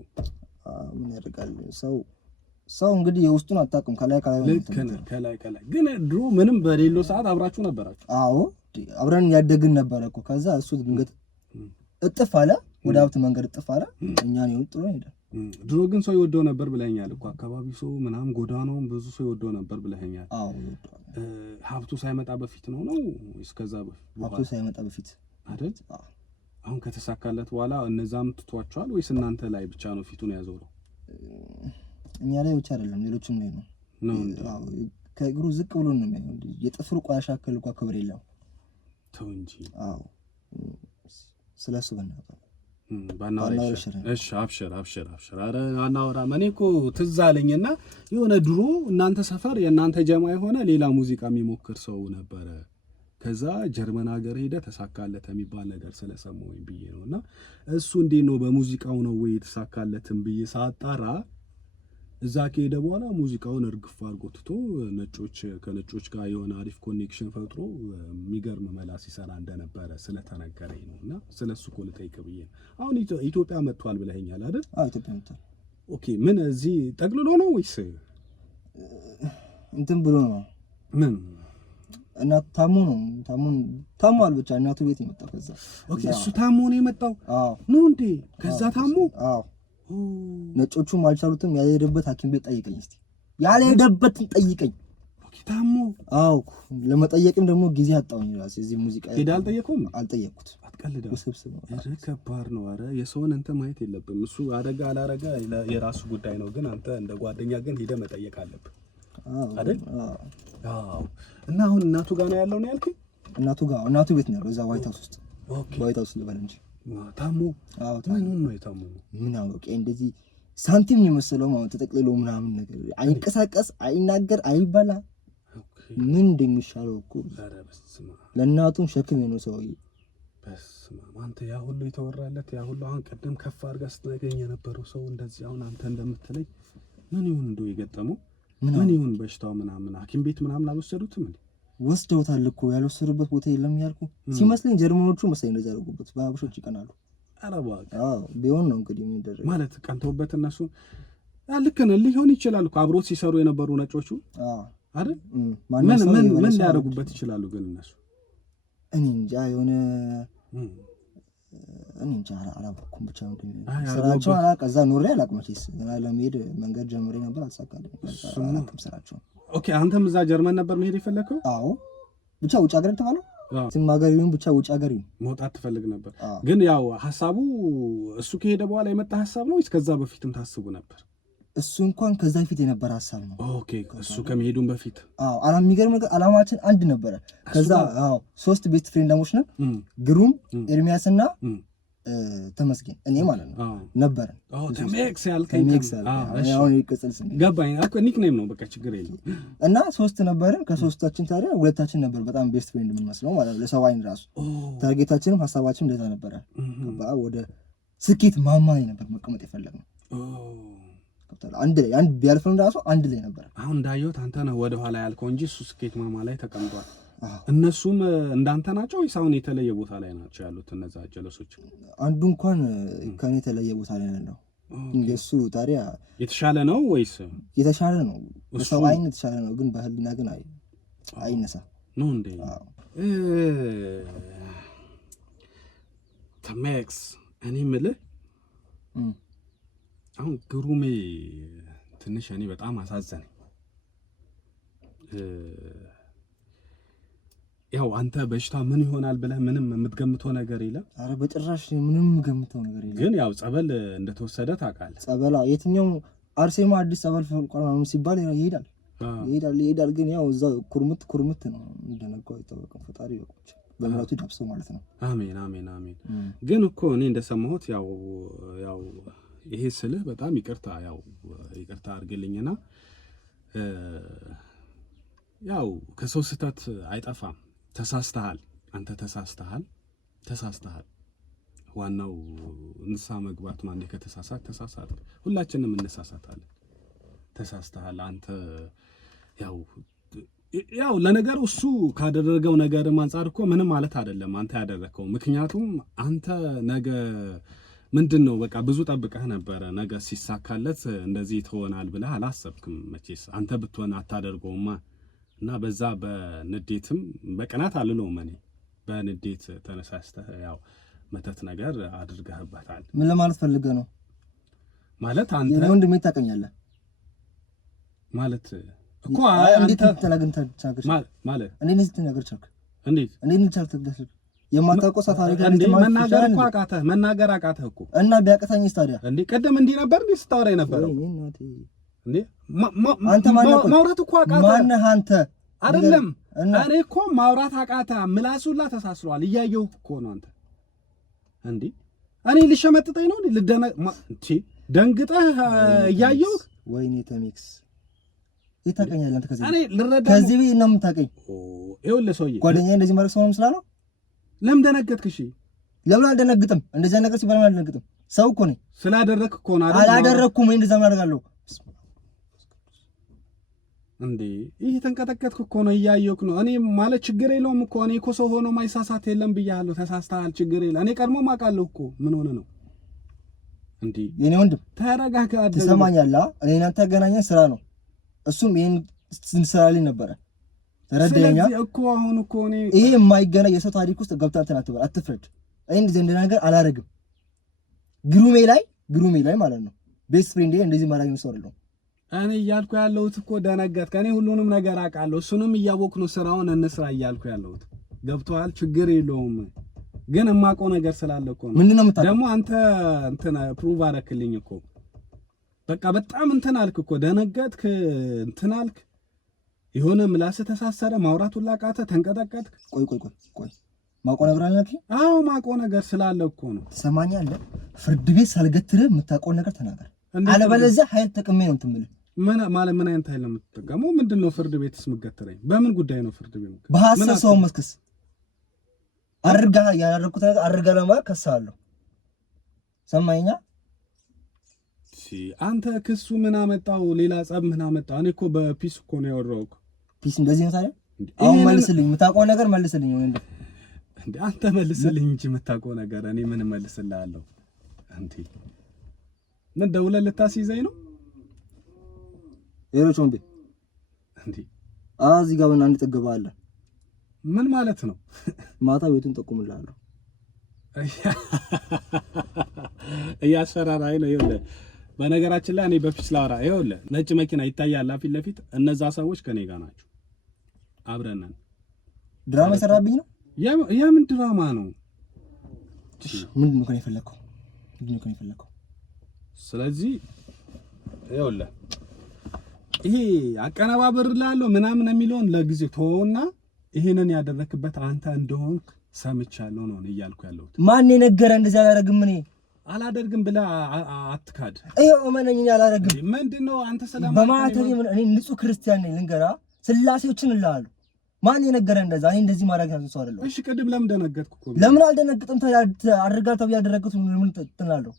ምን ያደርጋል ሰው እንግዲህ የውስጡን አታውቅም። ከላይ ግን ድሮ ምንም በሌለው ሰዓት አብራችሁ ነበራችሁ? አዎ አብረን ያደግን ነበረ እኮ። ከዛ እሱ ድንገት እጥፍ አለ፣ ወደ ሀብት መንገድ እጥፍ አለ። እኛን ይወጥ ጥሎ ሄደ። ድሮ ግን ሰው ይወደው ነበር ብለኛል እኮ። አካባቢ ሰው ምናምን ጎዳናውን ብዙ ሰው ይወደው ነበር ብለኛል። አዎ ሀብቱ ሳይመጣ በፊት ነው እስከዛ በፊት? ሀብቱ ሳይመጣ በፊት አይደል? አሁን ከተሳካለት በኋላ እነዛም ትቷቸዋል ወይስ እናንተ ላይ ብቻ ነው ፊቱን ያዞረው? እኛ ላይ ብቻ አይደለም ሌሎችም ላይ ነው። ከእግሩ ዝቅ ብሎ ነው የሚሆነው። የጥፍሩ ቆሻሻ ያክል እንኳን ክብር የለም። ተው እንጂ። አዎ ስለሱ በእናትህ ባናወራ። እሺ አብሽር። አረ አናወራ። እኔ እኮ ትዝ አለኝና የሆነ ድሮ እናንተ ሰፈር የእናንተ ጀማ የሆነ ሌላ ሙዚቃ የሚሞክር ሰው ነበረ። ከዛ ጀርመን ሀገር ሄደ ተሳካለት የሚባል ነገር ስለሰማሁኝ ብዬ ነውና እሱ እንዴት ነው በሙዚቃው ነው ወይ ተሳካለትም ብዬ ሳጣራ እዛ ከሄደ በኋላ ሙዚቃውን እርግፍ አድርጎ ትቶ ከነጮች ጋር የሆነ አሪፍ ኮኔክሽን ፈጥሮ የሚገርም መላ ሲሰራ እንደነበረ ስለተነገረኝ ነውና ስለሱ እኮ ልጠይቅ ብዬ ነው። አሁን ኢትዮጵያ መጥቷል ብለኸኛል አይደል? አዎ ኢትዮጵያ መጥቷል። ኦኬ ምን እዚህ ጠቅልሎ ነው ወይስ እንትን ብሎ ነው? ምን እናቱ ታሟል ብቻ እናቱ ቤት የመጣው ከዛ። ኦኬ እሱ ታሞ ነው የመጣው? አዎ ነው እንዴ? ከዛ ታሞ? አዎ ነጮቹም አልቻሉትም። ያልሄደበት ሐኪም ቤት ጠይቀኝ እስቲ፣ ያልሄደበትን ጠይቀኝ። ኦኬ ታሞ? አዎ ለመጠየቅም ደግሞ ጊዜ አጣሁኝ። ራሴ እዚህ ሙዚቃ ሄዳ አልጠየቀውም? አልጠየቅኩት። አትቀልዳ። ውስብስብ ነው። እረ ከባድ ነው። አረ የሰውን እንትን ማየት የለብም። እሱ አደጋ አላረጋ የራሱ ጉዳይ ነው። ግን አንተ እንደ ጓደኛ ግን ሄደ መጠየቅ አለብህ። አይደል? አዎ። እና አሁን እናቱ ጋር ነው ያለው ነው ያልከኝ? እናቱ ቤት ነው ያለው እዛ ዋይት ሃውስ ውስጥ። ኦኬ ዋይት ሃውስ ልበል እንጂ ታሞ። አዎ ታሞ ነው የታመው። ምን አውቄ እንደዚህ ሳንቲም ነው የመሰለው ማለት ተጠቅልሎ ምናምን ነገር አይንቀሳቀስ አይናገር አይበላ ምን እንደሚሻለው እኮ ለእናቱም ሸክም ነው ሰውዬ። በስመ አብ አንተ ያ ሁሉ የተወራለት ያ ሁሉ አሁን ቀደም ከፍ አድርጋ ስትነግረኝ የነበረው ሰው እንደዚህ አሁን አንተ እንደምትለኝ ምን ይሁን እንደው የገጠመው ምን ይሁን በሽታው ምናምን ሐኪም ቤት ምናምን አልወሰዱትም እንዴ? ወስደውታል እኮ ያልወሰዱበት ቦታ የለም ያልኩ ሲመስለኝ ጀርመኖቹ መሰለኝ እንደዛ ያደረጉበት በአበሾች ይቀናሉ። አዎ ቢሆን ነው እንግዲህ ምን ደረገ ማለት ቀንተውበት እነሱ ልክ ነው ሊሆን ይችላል እኮ አብሮ ሲሰሩ የነበሩ ነጮቹ አይደል? ምን ሊያደርጉበት ይችላሉ ግን እነሱ እኔ እንጃ የሆነ እኔ እንጃ አላወኩም። ብቻ ስራቸው አላቀዛ ኖሬ አላቅመቼስ ገና ለመሄድ መንገድ ጀምሬ ነበር አልተሳካልኝ። አላቅም ስራቸው። ኦኬ አንተም እዛ ጀርመን ነበር መሄድ የፈለከው? አዎ ብቻ ውጭ ሀገር ተባለው ማገሪውን ብቻ ውጭ ሀገር መውጣት ትፈልግ ነበር። ግን ያው ሐሳቡ እሱ ከሄደ በኋላ የመጣ ሐሳብ ነው ወይስ ከዛ በፊትም ታስቡ ነበር? እሱ እንኳን ከዛ በፊት የነበረ ሐሳብ ነው። ኦኬ እሱ ከመሄዱን በፊት የሚገርም ነገር አላማችን አንድ ነበረ። ከዛ 3 ቤስት ፍሬንዳሞች ነን ግሩም ኤርሚያስና ተመስገን እኔ ማለት ነው ነበር። ተሜክስ ያልከኝ አሁን ይቀጥል ስም ገባኝ እኮ ኒክኔም ነው በቃ ችግር የለም። እና 3 ነበርን። ከ3ታችን ታዲያ 2ታችን ነበር በጣም ቤስት ፍሬንድ የምንመስለው ማለት ነው ለሰው አይን ራሱ። ታርጌታችንም ሐሳባችን እንደዛ ነበረ። ወደ ስኬት ማማ ላይ ነበር መቀመጥ የፈለግነው። አንድ ላይ አንድ ቢያልፈን ራሱ አንድ ላይ ነበር። አሁን እንዳየሁት አንተ ነህ ወደ ኋላ ያልከው እንጂ እሱ ስኬት ማማ ላይ ተቀምጧል። እነሱም እንዳንተ ናቸው ወይስ አሁን የተለየ ቦታ ላይ ናቸው ያሉት እነዛ ጀለሶች? አንዱ እንኳን ከኔ የተለየ ቦታ ላይ ነው። እሱ ታዲያ የተሻለ ነው ወይስ? የተሻለ ነው በሰው አይን የተሻለ ነው፣ ግን በህሊና ግን አይነሳ ነው እንዴ? ተሜክስ እኔ የምልህ አሁን ግሩሜ ትንሽ እኔ በጣም አሳዘነኝ። ያው አንተ በሽታ ምን ይሆናል ብለህ ምንም የምትገምተው ነገር የለም? አረ በጭራሽ ምንም የምገምተው ነገር የለም። ግን ያው ጸበል እንደተወሰደ ታውቃለህ። ጸበላ የትኛው አርሴማ አዲስ ጸበል ፈልቋል ሲባል ይሄዳል። ግን ያው እዛው ኩርምት ነው እንደነገው አይታወቅም። ፈጣሪ ይወቁት በመራቱ ይዳብሰው ማለት ነው። አሜን። ግን እኮ እኔ እንደሰማሁት ያው ይሄ ስልህ በጣም ይቅርታ አድርግልኝና ያው ከሰው ስህተት አይጠፋም። ተሳስተሃል፣ አንተ ተሳስተሃል። ዋናው ንስሐ መግባት ማን ከተሳሳተ ሁላችንም እንሳሳታለን። ተሳስተሃል አንተ ያው ለነገሩ እሱ ካደረገው ነገር አንፃር እኮ ምንም ማለት አይደለም አንተ ያደረከው። ምክንያቱም አንተ ነገ ምንድነው በቃ ብዙ ጠብቀህ ነበረ ነገ ሲሳካለት እንደዚህ ትሆናል ብለህ አላሰብክም መቼስ። አንተ ብትሆን አታደርገውማ። እና በዛ በንዴትም በቅናት አልለውም እኔ በንዴት ተነሳስተህ ያው መተት ነገር አድርገህበታል። ምን ለማለት ፈልገህ ነው? ማለት አንተ የኔ ወንድሜ ታውቀኛለህ ማለት እኮ አንተ ተናግንተህ ማለት እኔ ነኝ ተናገር ቻልክ እንዴት ቻልክ? የማታውቀው ሰፋሪ ጋር መናገር አቃተህ እኮ። እና ቢያቀታኝስ ታዲያ እንዴ ቀደም እንዲህ ነበር እንዴ ስታወራ የነበረው? እንዴ አንተ ማውራት እኮ አቃተህ። ማነህ አንተ? አይደለም እኔ እኮ ማውራት አቃተህ። ምላሱላ ተሳስሯል። እያየሁ እኮ ነው አንተ እንዴ እኔ ልሸመጥጠኝ ነው እንዴ ደንግጠህ እያየሁ። ወይኔ ተሜክስ ይታቀኛለህ አንተ ከዚህ ቤት ነው የምታቀኝ። ይኸውልህ ሰውዬ ጓደኛዬ እንደዚህ ማለት ሰው ነው ስላለው ለምን ደነገጥክ? እሺ ለምን አልደነግጥም? እንደዛ ነገር ሲባል አልደነግጥም። ሰው እኮ ነኝ። ስላደረክ እኮ ነው አይደል? አላደረኩም። እንደዛ ምን አደርጋለሁ እንዴ? ይሄ ተንቀጠቀጥክ እኮ ነው እያየሁህ ነው። እኔ ማለት ችግር የለውም እኮ እኔ እኮ ሰው ሆኖ ማይሳሳት የለም ብያለሁ። ተሳስተሃል፣ ችግር የለም። እኔ ቀድሞ ማውቃለሁ እኮ ምን ሆነ ነው እንዴ? የኔ ወንድም ተረጋጋ። ትሰማኛለህ? እኔ እናንተ ያገናኘን ስራ ነው። እሱም ይሄን ስንሰራልኝ ነበረ። ተረዳኸኝ እኮ አሁን እኮ እኔ ይሄ የማይገናኝ የሰው ታሪክ ውስጥ ገብተህ እንትን አትበል፣ አትፍረድ። እኔ እንደዚህ እንደ ነገር አላረግም። ግሩሜ ላይ ማለት ነው ቤስት ፍሬንድ እንደዚህ ማድረግ ነው ሰው። እኔ እያልኩ ያለሁት እኮ ደነገጥክ። እኔ ሁሉንም ነገር አውቃለሁ። እሱንም እያወቅሁ ነው ስራውን እንስራ እያልኩ ያለሁት ገብቶሃል? ችግር የለውም ግን የማውቀው ነገር ስላለ እኮ ነው። ምንድነው የምታውቀው? ደግሞ አንተ እንትን ፕሩቭ አደረክልኝ እኮ በቃ በጣም እንትን አልክ እኮ ደነገጥክ፣ እንትን አልክ። የሆነ ምላስ ተሳሰረ፣ ማውራት ሁላ ቃተ፣ ተንቀጠቀጥ። ቆይ ማውቀው ነገር አለ። አዎ ማውቀው ነገር ስላለ እኮ ነው። ትሰማኛለህ? ፍርድ ቤት ሳልገትርህ የምታውቀው ነገር ተናገር፣ አለበለዚያ ኃይል ተጠቅሜ ነው የምትምልህ። ምን አይነት ኃይል ነው የምትጠቀመው? ምንድነው ፍርድ ቤትስ የምትገትረኝ? በምን ጉዳይ ነው ፍርድ ቤት? በሐሰት ሰው መስክስ አርጋ ያደረኩት ነገር አርጋ ለማለት ከሳለሁ። ሰማኸኝ? አንተ ክሱ ምን አመጣው? ሌላ ጸብ ምን አመጣው? እኔ እኮ በፒስ እኮ ነው ያወራሁት። ፒስ እንደዚህ ነው ታዲያ? አሁን መልስልኝ፣ የምታውቀው ነገር መልስልኝ። እንዴ አንተ መልስልኝ እንጂ የምታውቀው ነገር እኔ ምን መልስልሃለሁ? አንተ ምን ደውለህ ልታስይዘኝ ነው? ሌሎች ወንቤ እንዴ እዚህ ጋር አንድ ጥግባ አለ። ምን ማለት ነው? ማታ ቤቱን ጠቁምልሃለሁ። እያስፈራራኝ ነው። ይኸውልህ በነገራችን ላይ እኔ በፊት ላወራ ይኸውልህ ነጭ መኪና ይታያል ፊት ለፊት። እነዛ ሰዎች ከኔ ጋር ናቸው፣ አብረን ነን። ድራማ የሰራብኝ ነው። ምን ድራማ ነው? ምንድን ነው የፈለከው? ስለዚህ ይኸውልህ ይሄ አቀነባበር ላለው ምናምን የሚለውን ለጊዜው ተወውና ይሄንን ያደረክበት አንተ እንደሆንክ ሰምቻለሁ ነው እያልኩ ያለሁት። ማን የነገረ እንደዛ አላደርግም? እኔ አላደርግም ብለህ አትካድ። ይሄው እመነኝ፣ አላደርግም። ምንድነው አንተ ሰላም በማተሪ እኔ ንጹህ ክርስቲያን ነኝ። ልንገራ ስላሴዎችን እልሃለሁ። ማን የነገረ እንደዛ? እኔ እንደዚህ ማድረግ ያንሰው አይደለም። እሺ ቅድም ለምን ደነገጥኩ እኮ? ለምን አልደነግጥም? አድርጋል ተብዬ ያደረግኩት ለምን ትላለሁ?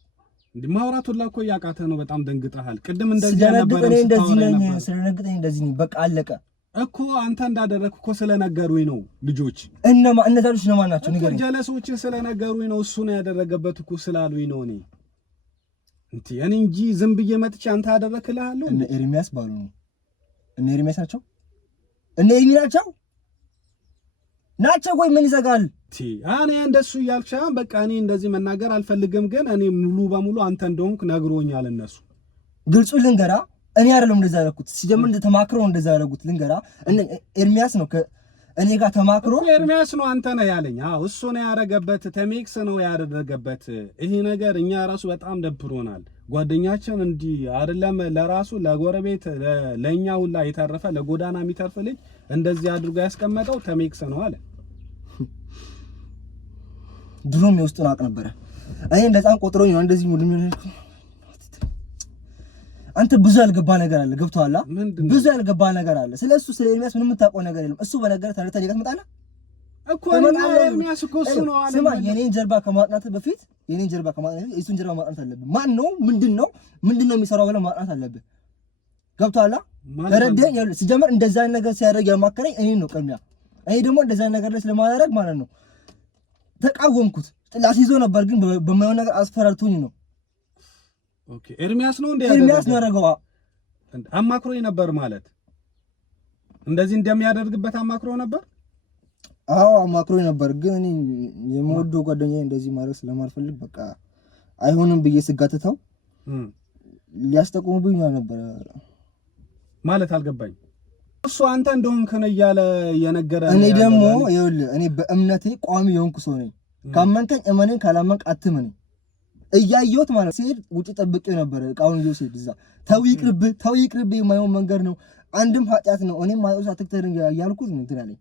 ማውራቱ ላይ እኮ ያቃተ ነው። በጣም ደንግጠሃል። ቅድም እንደዚህ ነበር። እኔ እንደዚህ ነኝ፣ ስለነግጠኝ እንደዚህ ነኝ። በቃ አለቀ እኮ። አንተ እንዳደረግኩ እኮ ስለነገሩኝ ነው ልጆች። እነዛ ልጆች ለማን ናቸው? ንገረኝ። ጀለሶች ስለነገሩኝ ነው። እሱ ነው ያደረገበት እኮ ስላሉኝ ነው። እኔ እኔ እንጂ ዝም ብዬ መጥቼ አንተ ያደረክልሃለሁ። እነ ኤርሚያስ ባሉ ነው። እነ ኤርሚያስ ናቸው። እነ ኤርሚ ናቸው ወይ ምን ይዘጋል? እኔ እንደሱ እያልኩ ሳይሆን በቃ እኔ እንደዚህ መናገር አልፈልግም፣ ግን እኔ ሙሉ በሙሉ አንተ እንደሆንክ ነግሮኛል እነሱ። ግልጹ ልንገራ፣ እኔ አይደለም እንደዛ ያደረኩት። ሲጀምር ተማክሮ እንደዛ ያደረጉት ልንገራ። ኤርሚያስ ነው ከእኔ ጋር ተማክሮ። ኤርሚያስ ነው አንተ ነህ ያለኝ። አዎ እሱ ነው ያደረገበት፣ ተሜክስ ነው ያደረገበት። ይሄ ነገር እኛ ራሱ በጣም ደብሮናል። ጓደኛችን እንዲህ አይደለም ለራሱ ለጎረቤት ለኛ ሁላ የተረፈ ለጎዳና የሚተርፍ ልጅ እንደዚህ አድርጎ ያስቀመጠው ተሜክስ ነው አለ። ድሮም የውስጡን አውቅ ነበረ። እኔ እንደዛም ቆጥሮኝ ነው እንደዚህ ሙሉ ምን ነው። አንተ ብዙ ያልገባ ነገር አለ። ገብቶሃል? ብዙ ያልገባ ነገር አለ። ስለሱ ስለ ኤርሚያስ ምንም የምታውቀው ነገር የለም። እሱ በነገር ተረተ ሊቀት መጣለ እኮ ኤርሚያስ እኮ እሱ ነው አለ። ስማ የኔን ጀርባ ከማጥናት በፊት እሱን ጀርባ ማጥናት አለብህ። ማን ነው ምንድነው የሚሰራው ብለህ ማጥናት አለብህ። ገብቶሃል? ተረደኝ። ሲጀምር እንደዛ ነገር ሲያደርግ ያማከረኝ እኔን ነው ቅድሚያ። እኔ ደግሞ እንደዛ ነገር ላይ ስለማላደርግ ማለት ነው ተቃወምኩት። ጥላስ ይዞ ነበር፣ ግን በማይሆን ነገር አስፈራርቶኝ ነው። ኦኬ ኤርሚያስ ነው ኤርሚያስ ነው ያደረገው። አማክሮኝ ነበር ማለት እንደዚህ እንደሚያደርግበት አማክሮ ነበር። አዎ አማክሮኝ ነበር፣ ግን እኔ የምወደው ጓደኛዬ እንደዚህ ማድረግ ስለማልፈልግ በቃ አይሆንም ብዬ ስጋትተው ሊያስጠቁሙብኝ ነበር ማለት አልገባኝ። እሱ አንተ እንደሆንክ ነው እያለ የነገረ። እኔ ደግሞ ይኸውልህ እኔ በእምነቴ ቋሚ የሆንኩ ሰው ነኝ። ካመንከኝ እመነኝ፣ ካላመንክ አትመነኝ። እያየሁት ማለት ሲሄድ ውጪ ጠብቄው ነበር። እቃውን ይዞ ሲሄድ እዛ ተው ይቅርብ የማይሆን መንገድ ነው፣ አንድም ኃጢአት ነው። እኔም ማይወስ አትክተር ያልኩት ነው እንትን አለኝ።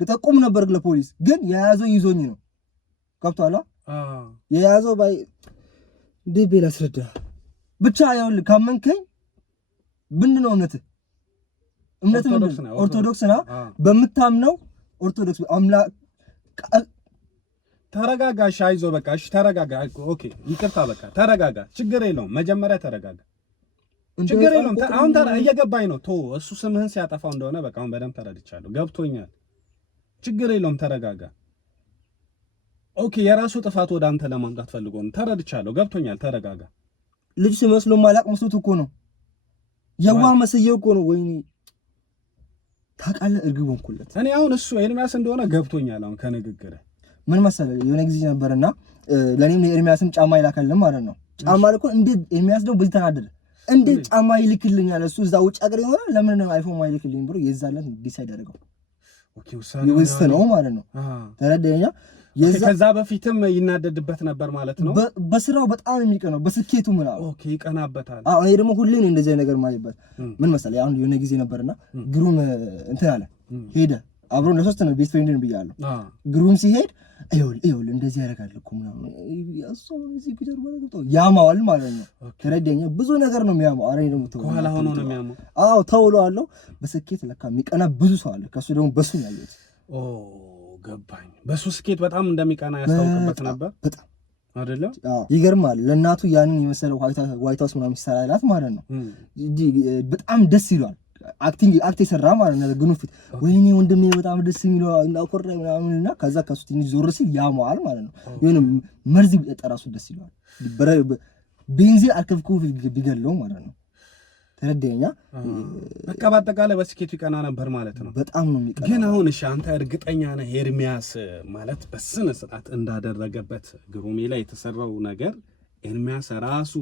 ልጠቁም ነበር ለፖሊስ፣ ግን የያዘው ይዞኝ ነው። ገብቶሃል? የያዘው ባይ ዴቤ ላስረዳ ብቻ። ይኸውልህ ካመንከኝ ምንድን ነው እምነትህ ኦርቶዶክስ ነው። በምታምነው ኦርቶዶክስ አምላክ ተረጋጋሽ። አይዞህ በቃ እሺ፣ ተረጋጋ። ኦኬ ይቅርታ፣ በቃ ተረጋጋ። ችግር የለውም። መጀመሪያ ተረጋጋ። ችግር የለውም። አሁን እየገባኝ ነው። እሱ ስምህን ሲያጠፋው እንደሆነ በቃ አሁን በደንብ ተረድቻለሁ፣ ገብቶኛል። ችግር የለውም። ተረጋጋ። ኦኬ የራሱ ጥፋት ወደ አንተ ለማምጣት ፈልጎ ነው። ተረድቻለሁ፣ ገብቶኛል። ተረጋጋ። ልጅ ሲመስሎ ማላቅ መስሎት እኮ ነው። የዋህ መስየው እኮ ነው። ወይኔ ታውቃለህ፣ እርግብ ሆንኩለት እኔ። አሁን እሱ ኤርሚያስ እንደሆነ ገብቶኛል። አሁን ከንግግርህ ምን መሰለህ፣ የሆነ ጊዜ ነበርና ለኔም ለኤርሚያስም ጫማ ይላከልን ማለት ነው። ጫማ ልኮ እንዴት ኤርሚያስ ደግሞ በዚህ ተናደደ። እንዴት ጫማ ይልክልኛል? እሱ እዛ ውጭ ሀገር የሆነ ለምን ነው አይፎን ማይልክልኝ ብሎ የዛለት ዲሳይድ አደረገው። ኦኬ ውሳኔ ነው ማለት ነው። ተረዳኸኝ? ከዛ በፊትም ይናደድበት ነበር ማለት ነው። በስራው በጣም የሚቀናው በስኬቱ ምናምን። ኦኬ ይቀናበታል። አዎ እኔ ደግሞ ሁሌ ነው እንደዚህ ነገር ማይበት። ምን መሰለኝ አሁን የሆነ ጊዜ ነበርና ግሩም እንትን አለ ሄደ አብሮ ለሶስት ነው ቤስት ፍሬንድን ብያለሁ። ግሩም ሲሄድ ይኸውልህ እንደዚህ ያደርጋል እኮ ምናምን እሱ እዚህ ጊዜር ማለት ነው ያማዋል ማለት ነው። ተረዳኝ። ብዙ ነገር ነው የሚያማው። አሬ ደግሞ ከኋላ ሆኖ ነው የሚያማው። አዎ ተውለዋለሁ። በስኬት ለካ የሚቀና ብዙ ሰው አለ። ከሱ ደግሞ በሱ ነው ያየሁት። ገባኝ። በሱ ስኬት በጣም እንደሚቀና ያስታውቅበት ነበር በጣም አይደለም። ይገርማል። ለእናቱ ያንን የመሰለው ዋይት ሃውስ ምናምን ሲሰራላት ማለት ነው በጣም ደስ ይሏል። አክት የሰራ ማለት ነው። ግን ፊት ወይኔ ወንድሜ በጣም ደስ የሚለው እናቆራ ምናምንና ከዛ ከሱ ትንሽ ዞር ሲል ያማዋል ማለት ነው። የሆነ መርዝ ቢጠራሱ ደስ ይለዋል። ቤንዚን አከፍኩ ቢገለው ማለት ነው። ተረዳኛ። በቃ በአጠቃላይ በስኬቱ ይቀና ነበር ማለት ነው። በጣም ነው የሚቀና። ግን አሁን እሺ አንተ እርግጠኛ ነህ ኤርሚያስ ማለት በስነ ስርዓት እንዳደረገበት ግሩሜ ላይ የተሰራው ነገር ኤርሚያስ ራሱ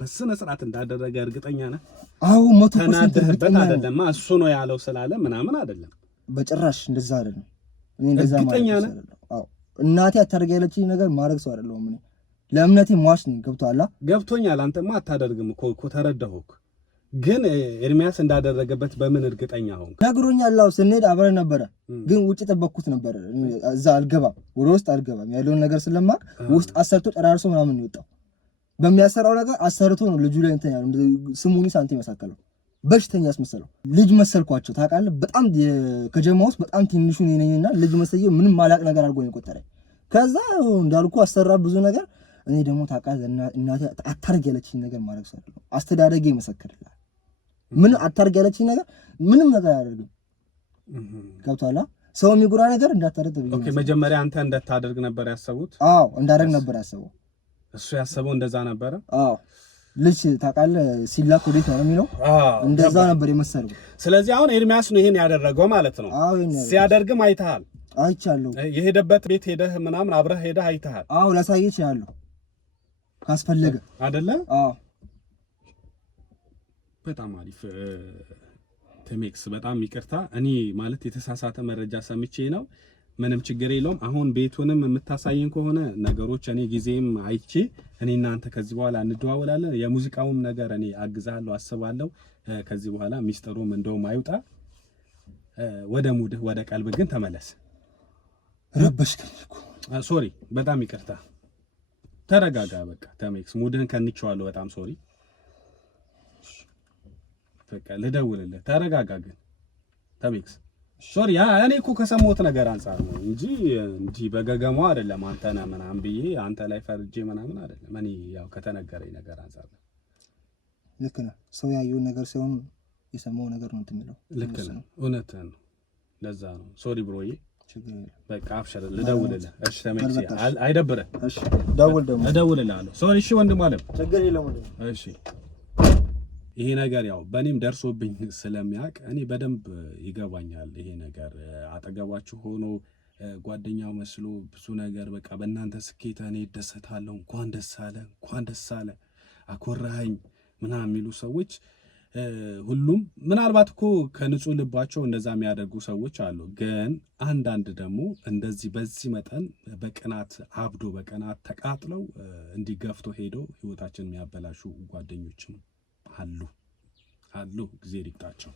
በስነ ስርዓት እንዳደረገ እርግጠኛ ነህ? አዎ 100% እርግጠኛ አይደለም። እሱ ነው ያለው ስላለ ምናምን አይደለም። በጭራሽ እንደዛ አይደለም። እኔ እንደዛ ማለት ነው። አዎ እናቴ አታደርግ ያለችኝ ነገር ማድረግ ሰው አይደለም። እኔ ለእምነቴ ሟች ነኝ። ገብቶሃል? ገብቶኛል። አንተማ አታደርግም እኮ ተረዳሁክ። ግን ኤርሚያስ እንዳደረገበት በምን እርግጠኛ ሆንክ? ነግሮኛል። አዎ ስንሄድ አብረን ነበረ። ግን ውጭ ጠበቅኩት ነበር። እዛ አልገባም፣ ወደ ውስጥ አልገባም። ያለውን ነገር ስለማቅ ውስጥ አሰርቶ ጨራርሶ ምናምን ነው የወጣው። በሚያሰራው ነገር አሰርቶ ነው ልጁ ላይ እንትን ያለው። ስሙኒ ሳንቲም ያሳከለው በሽተኛ አስመሰለው። ልጅ መሰልኳቸው ታውቃለህ። በጣም ከጀማ ውስጥ በጣም ትንሹ ነኝና ልጅ መሰየው ምንም ማላቅ ነገር አድርጎ ነው የቆጠረኝ። ከዛ እንዳልኩ አሰራ ብዙ ነገር። እኔ ደግሞ ታውቃለህ እናቴ አታርግ ያለችኝ ነገር ማድረግ ሰው አስተዳደጌ ይመሰክርልሃል። ምን አታርግ ያለችኝ ነገር ምንም ነገር አያደርግም። ገብቶሃል? ሰው የሚጉራ ነገር እንዳታደርግ ተብዬ። ኦኬ መጀመሪያ አንተ እንዳታደርግ ነበር ያሰቡት? አዎ እንዳደርግ ነበር ያሰበው። እሱ ያሰበው እንደዛ ነበረ። አዎ ልጅ ታውቃለህ ሲላክ ወዴት ነው የሚለው? እንደዛ ነበር የመሰለው። ስለዚህ አሁን ኤርሚያስ ነው ይሄን ያደረገው ማለት ነው። አዎ ሲያደርግም አይተሃል? አይቻለሁ። የሄደበት ቤት ሄደህ ምናምን አብረህ ሄደህ አይተሃል? አዎ ላሳየህ እችላለሁ ካስፈለገ አይደለ? አዎ በጣም አሪፍ ቴሜክስ። በጣም ይቅርታ እኔ ማለት የተሳሳተ መረጃ ሰምቼ ነው። ምንም ችግር የለውም። አሁን ቤቱንም የምታሳየን ከሆነ ነገሮች እኔ ጊዜም አይቼ እኔ እናንተ ከዚህ በኋላ እንደዋወላለን። የሙዚቃውም ነገር እኔ አግዛለሁ አስባለሁ። ከዚህ በኋላ ሚስጥሩም እንደውም አይውጣ። ወደ ሙድህ ወደ ቀልብ ግን ተመለስ። ረበሽከኝ እኮ ሶሪ፣ በጣም ይቅርታ። ተረጋጋ በቃ ቴሜክስ። ሙድህን ከንቼዋለሁ። በጣም ሶሪ። በቃ ልደውልልህ። ተረጋጋ ግን ቴሜክስ። ሶሪ እኔ እኮ ከሰማሁት ነገር አንፃር ነው እንጂ በገገማው አይደለም። አንተ ነህ ምናምን ብዬ አንተ ላይ ፈርጄ ምናምን አይደለም። እኔ ያው ከተነገረኝ ነገር አንፃር ነው። ልክ ነህ። ሰው ያየውን ነገር ሲሆን የሰማው ነገር ነው የምትለው። ልክ ነህ። እውነትህን ነው። ለዛ ነው ሶሪ ብሮዬ። ችግር የለም። በቃ አብሽር፣ ልደውልልህ። እሺ ቴሜክስ አይደብርህ። እሺ ደውል ደግሞ እደውልልሃለሁ። ሶሪ እሺ ወንድም አለም። ችግር የለም። እሺ ይሄ ነገር ያው በእኔም ደርሶብኝ ስለሚያውቅ እኔ በደንብ ይገባኛል። ይሄ ነገር አጠገባችሁ ሆኖ ጓደኛው መስሎ ብዙ ነገር በቃ በእናንተ ስኬት እኔ እደሰታለሁ፣ እንኳን ደስ አለ አኮራኸኝ ምናምን የሚሉ ሰዎች ሁሉም ምናልባት እኮ ከንጹህ ልባቸው እንደዛ የሚያደርጉ ሰዎች አሉ። ግን አንዳንድ ደግሞ እንደዚህ በዚህ መጠን በቅናት አብዶ በቅናት ተቃጥለው እንዲገፍቶ ሄደው ህይወታችንን የሚያበላሹ ጓደኞችም አሉ። ጊዜ ይቅጣቸው።